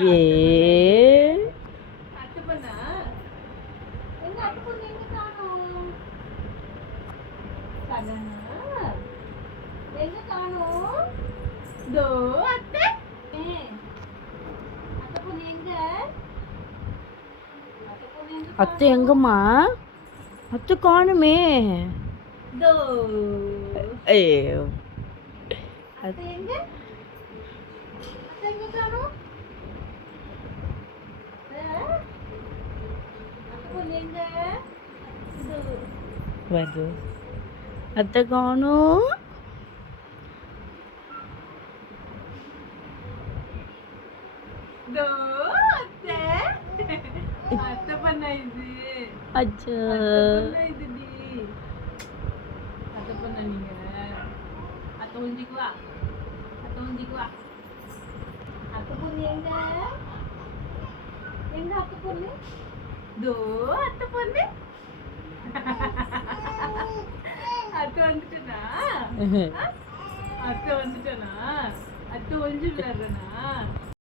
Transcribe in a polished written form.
ஏ அத்தை பண்ணா எங்க அத்தை பொண்ணு எங்க காணோம்? சடனா எங்க காணோம்? தோ அத்தை அத்தை பொண்ணு எங்க? அத்தை பொண்ணு எங்க? அத்தை எங்கம்மா? அத்தை காணுமே. தோ ஐயோ அத்தை எங்க? அத்தை எங்க காணோம்? அத்தை பொண்ணு எங்க? தோ வருது. அத்தை காணும். தோ அத்தை அத்தை பண்ணா இது அச்சோ அத்தை இதுடி அத்தை பண்ணா நீங்க அத்தை ஒஞ்சிக்குவா அத்தை ஒஞ்சிக்குவா அத்தை பொண்ணு எங்க எங்க அத்தை பொண்ணு தோ அத்தை பொண்ணு அத்தை வந்துட்டனா அத்தை வந்துட்டனா அத்தை ஒஞ்சி விளையாடுறனா